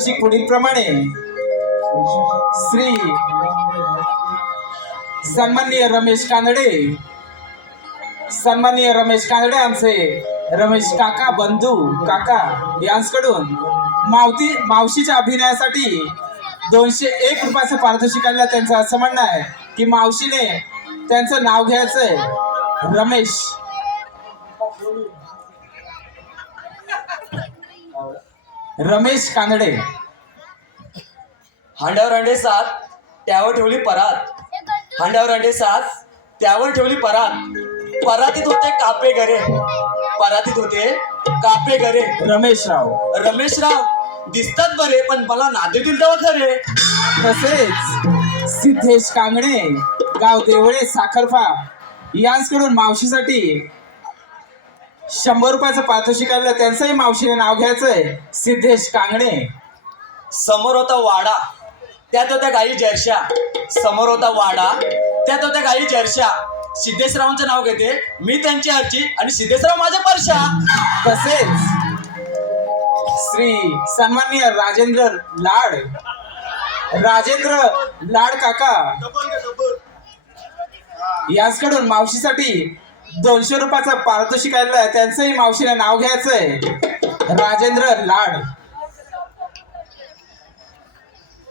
पारितोषिक पुढील प्रमाणे श्री सन्माननीय रमेश कानडे सन्माननीय रमेश कानडे यांचे रमेश काका बंधू काका यांच्याकडून मावती मावशीच्या अभिनयासाठी दोनशे एक रुपयाचं पारितोषिक आलेलं त्यांचं. असं म्हणणं आहे की मावशीने त्यांचं नाव घ्यायचंय रमेश. रमेश कानडे. हांड्यावर अंडे सात त्यावर ठेवली परात. हांड्यावर अंडे सात त्यावर ठेवली परात. परातीत होते कापे घरे. परातीत होते कापे घरे. रमेशराव रमेशराव दिसतात बरे पण मला नादेतील तेव्हा खरे. तसेच सिद्धेश कांगणे गाव देवळे साखरफा. यांच्याकडून मावशीसाठी शंभर रुपयाचं पारितोषिक आलं त्यांचंही मावशीने नाव घ्यायचंय सिद्धेश कांगणे. समोर होता वाडा त्यात होत्या गाई जर्शा. समोर होता वाडा त्यात होत्या गाई जर्शा. सिद्धेशरावांचं नाव घेते मी त्यांची आजी आणि सिद्धेशराव माझ्या परशा. तसेच श्री सन्माननीय राजेंद्र लाड राजेंद्र लाड काका. यांच्याकडून मावशीसाठी दोनशे रुपयाचं पारितोषिक आलेलं आहे. त्यांचंही मावशीने नाव घ्यायचंय. राजेंद्र लाड.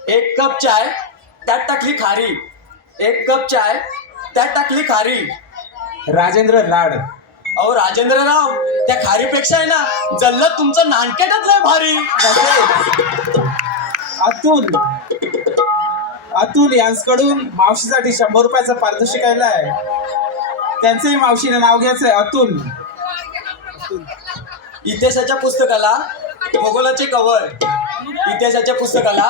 एक कप चाय त्यात टाकली खारी. एक कप चाय त्यात टाकली खारी. राजेंद्र लाड. अहो राजेंद्रराव त्या खारीपेक्षा आहे ना जल्लत तुमचं नानकेटातलंय भारी. तसेच अतुल. अतुल यांच्याकडून मावशीसाठी शंभर रुपयाचं पारितोषिक आहे. त्यांचंही मावशीने नाव घ्यायचंय अतुल. इतिहासाच्या पुस्तकाला भूगोलाचे कवर इतिहासाच्या पुस्तकाला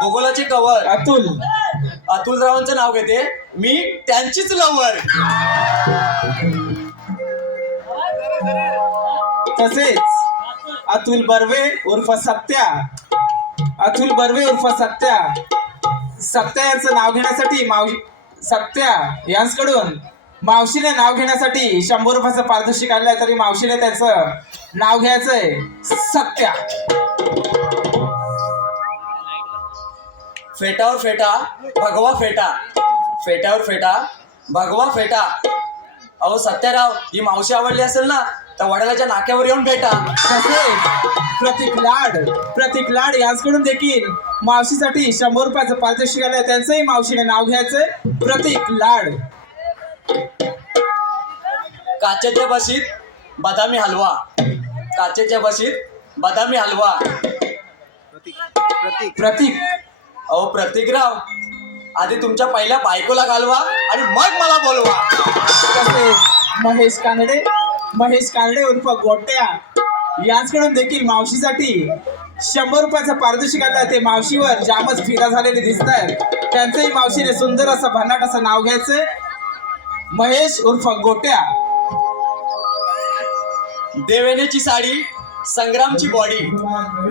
भूगोलाचे कवर अतुल. अतुलरावांचं नाव घेते. मी त्यांचीच लवर तसेच अतुल बर्वे उर्फ सत्या. अतुल बर्वे उर्फ सत्या. सत्या यांचं नाव घेण्यासाठी माव सत्या यांच्याकडून मावशीने नाव घेण्यासाठी शंभर रुपयाचं पारितोषिक आहे तरी मावशीने त्याचं नाव घ्यायचंय सत्या. फेटावर फेटा भगवा फेटा. फेट्यावर फेटा भगवा फेटा. अहो सत्याराव ही मावशी आवडली असेल ना तर वडिलाच्या नाक्यावर येऊन भेटा. तसेच प्रतीक लाड प्रतीक लाड यांच्याकडून देखील मावशीसाठी शंभर रुपयाचं पारितोषिक आलंय त्यांचंही मावशीने नाव घ्यायचंय प्रतीक लाड. काचेच्या बशीत बदामी हलवा. काचेच्या बशीत बदामी हलवा. प्रतीक. अहो प्रतीकराव आधी तुमच्या पहिल्या बायकोला घालवा आणि मग मला बोलवा. तसेच महेश कानडे? महेश कानडे उर्फ गोट्या. यांच्याकडून देखील मावशीसाठी शंभर रुपयाचं पारितोषिक आलं ते मावशीवर जामच फिरा झालेले दिसत आहेत त्यांचंही मावशीने सुंदर असं भन्नाट असं नाव घ्यायचंय. महेश उर्फ गोट्या. देवेनेची साडी संग्रामची बॉडी.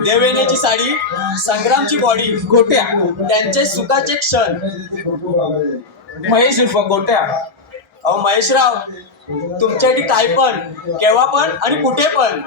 देवेनेची साडी संग्रामची बॉडी. गोट्या. त्यांचे सुखाचे क्षण. महेश उर्फ गोट्या. अहो महेशराव तुमच्यासाठी काय पण केव्हा पण आणि कुठे पण.